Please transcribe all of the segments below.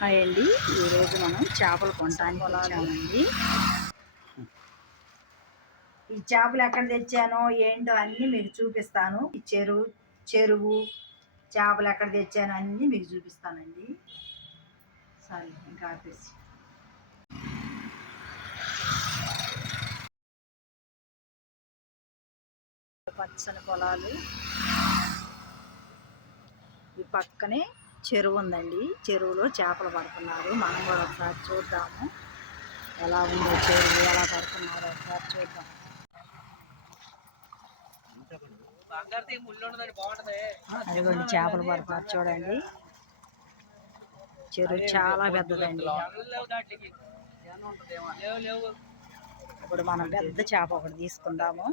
Hi అండి. ఈరోజు మనం చేపలు కొనడానికి వచ్చామండి. ఈ చేపలు ఎక్కడ తెచ్చానో ఏంటో అన్నీ మీకు చూపిస్తాను. ఈ చెరువు చెరువు చేపలు ఎక్కడ తెచ్చానో అన్నీ మీకు చూపిస్తానండి. సరే ఇంకా ఆపేసి. పచ్చని పొలాలు. ఈ పక్కనే చెరువు ఉందండి చెరువులో చేపలు పడుతున్నారు. మనం కూడా ఒకసారి చూద్దాము. ఎలా ఉందో చెరువు ఎలా పడుతున్నారో ఒకసారి చూద్దాం. అదిగోండి చేపలు పడుతున్నారు చూడండి. చెరువు చాలా పెద్దదండి. ఇప్పుడు మనం పెద్ద చేప ఒకటి తీసుకుందాము.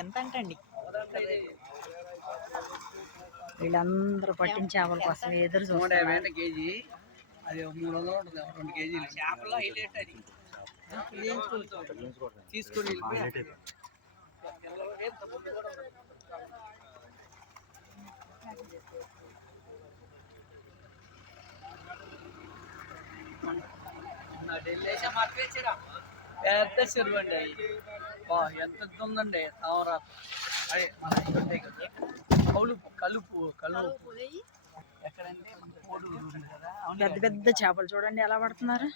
ఎంత అంటండి వీళ్ళందరూ పట్టిన చేపల కోసం ఎదురు అంటే కేజీ. అది మూడు వందలు ఉంటుంది రెండు కేజీలు. చేపల్లో హైలైట్ అది? తీసుకొని వెళ్ళిపోయి పెద్ద చెరువు అండి అది. వా, ఎంత ఉందండి తావరా. అదే మన ఇక్కడ. కలుపు కలుపు కలుపు. పెద్ద పెద్ద చేపలు చూడండి ఎలా పడుతున్నారు.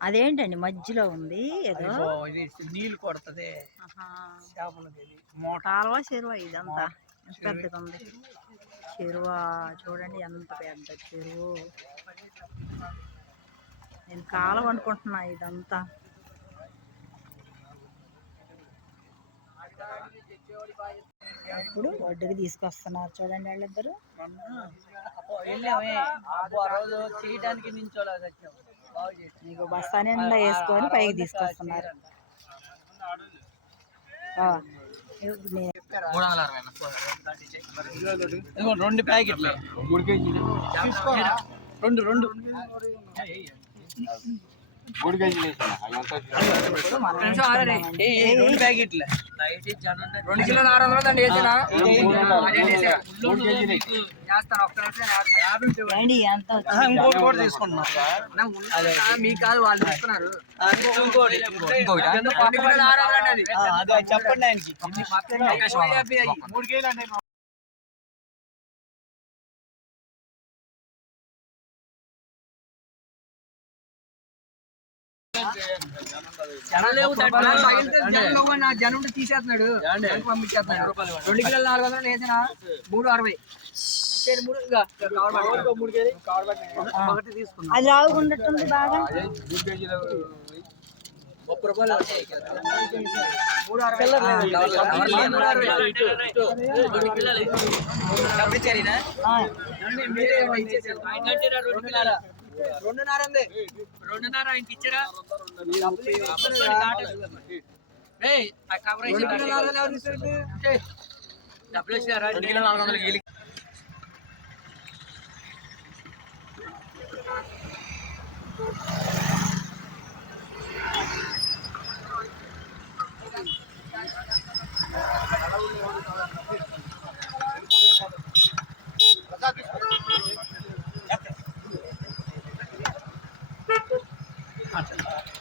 అదేంటండి మధ్యలో ఉంది ఏదో? నీళ్ళు కొడుతుంది. కాలువ చెరువు ఇదంతా. పెద్దగా ఉంది. చెరువు? చూడండి ఎంత పెద్ద చెరువు. నేను కాలువ అనుకుంటున్నా ఇదంతా. ఇప్పుడు ఒడ్డుకి తీసుకొస్తున్నారు చూడండి వాళ్ళిద్దరు. మీకు బస్తా నిండా వేసుకొని పైకి తీసుకొస్తున్నారు. రెండు ప్యాకెట్లు. రెండు. రెండు. మూడు కేజీలు ఇప్పుడు మనం ఏ, ఏ, రెండు ప్యాకెట్లు రెండు కిలోల ఆరు వందలు. అండి వేసినా మూడు కేజీలు. చేస్తాను ఒక్క నిమిషం చేస్తాను ఏంటి ఎంత వచ్చింది? ఇంకోటి కూడా తీసుకుంటున్నాం అదే. మీకు కాదు వాళ్ళు తీసుకున్నారు. చెప్పండి ఆయనకి. మూడు కేజీలు జనం తీసేస్తున్నాడు. పంపించేస్తున్నాడు. రెండు కిలోల నాలుగు వందలు వేసిన మూడు అరవై. అది రాగుండట్టుంది బాగా. ముప్పై రూపాయలు మూడు అరవై. మూడు అరవై. డబ్బులు ఇచ్చారేనా ఆ, మీరే ఇచ్చేసారు రెండున్నర ఉంది. రెండున్నర ఆయనకి ఇచ్చారా? డబ్బులు ఇచ్చారా Alhamdulillah.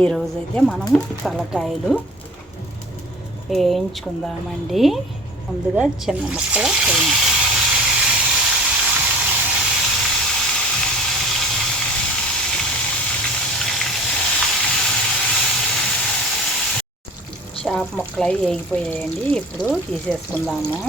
ఈరోజైతే మనం తలకాయలు వేయించుకుందామండి. ముందుగా చిన్న ముక్కలు వేయించు చేప ముక్కలు అవి వేగిపోయాయండి. ఇప్పుడు తీసేసుకుందాము.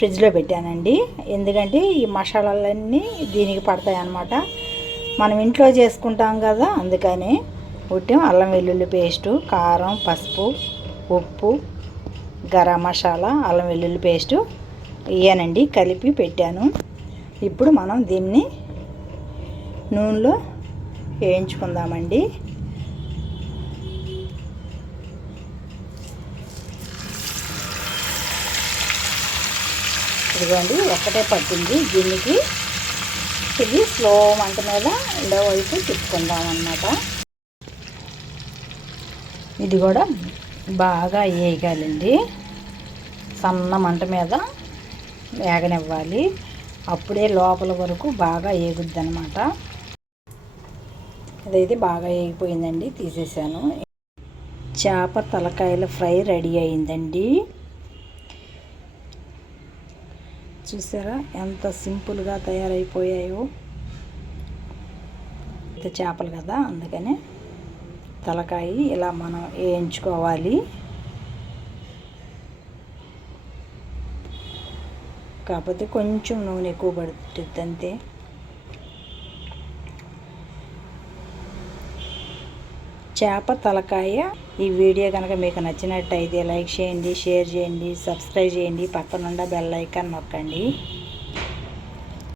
ఫ్రిడ్జ్లో పెట్టానండి. ఎందుకంటే ఈ మసాలాలన్నీ దీనికి పడతాయి అన్నమాట మనం ఇంట్లో చేసుకుంటాం కదా అందుకని ఉట్టిం అల్లం వెల్లుల్లి పేస్టు కారం పసుపు ఉప్పు గరం మసాలా అల్లం వెల్లుల్లి పేస్టు ఇయ్యానండి కలిపి పెట్టాను. ఇప్పుడు మనం దీన్ని నూనెలో వేయించుకుందామండి. ఇదిగోండి ఒక్కటే పట్టింది. దీనికి ఇది స్లో మంట మీద రెండో వైపు తిప్పుకుందాం అన్నమాట ఇది కూడా బాగా వేయగాలండి. సన్న మంట మీద వేగనివ్వాలి. అప్పుడే లోపల వరకు బాగా వేగుద్ది అనమాట ఇదైతే బాగా వేగిపోయిందండి తీసేసాను. చేప తలకాయల ఫ్రై రెడీ అయిందండి. చూసారా? ఎంత సింపుల్గా తయారైపోయాయో. ఇంత చేపలు కదా అందుకని తలకాయ ఇలా మనం వేయించుకోవాలి. కాకపోతే కొంచెం నూనె ఎక్కువ పడుతుంది అంతే చేప తలకాయ. ఈ వీడియో కనుక మీకు నచ్చినట్టయితే లైక్ చేయండి షేర్ చేయండి సబ్స్క్రైబ్ చేయండి. పక్కనుండ బెల్ ఐకాన్ నొక్కండి.